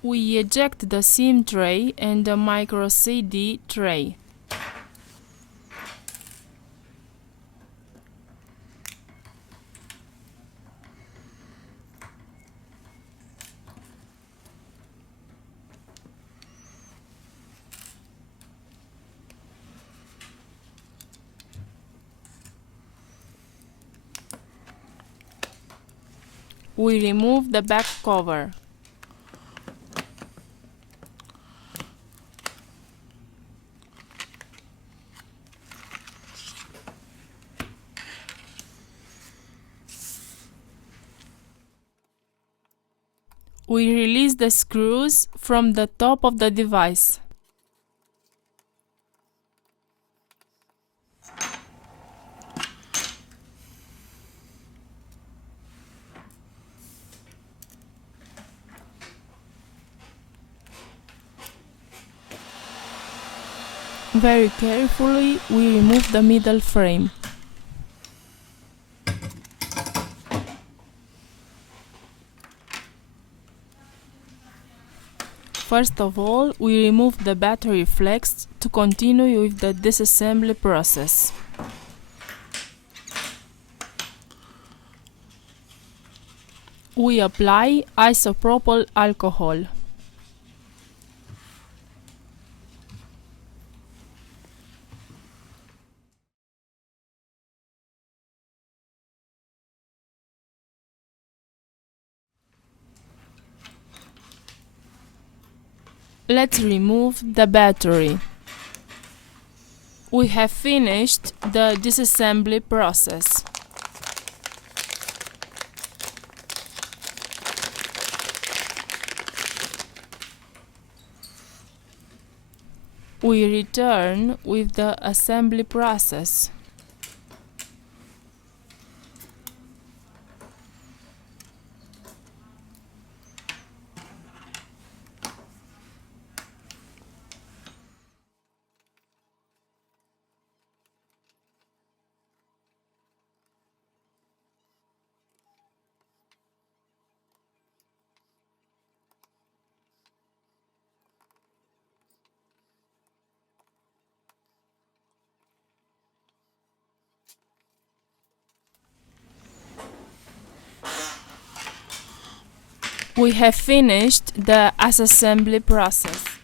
We eject the SIM tray and the micro CD tray. We remove the back cover. We release the screws from the top of the device. Very carefully, we remove the middle frame. First of all, we remove the battery flex to continue with the disassembly process. We apply isopropyl alcohol. Let's remove the battery. We have finished the disassembly process. We return with the assembly process. We have finished the assembly process.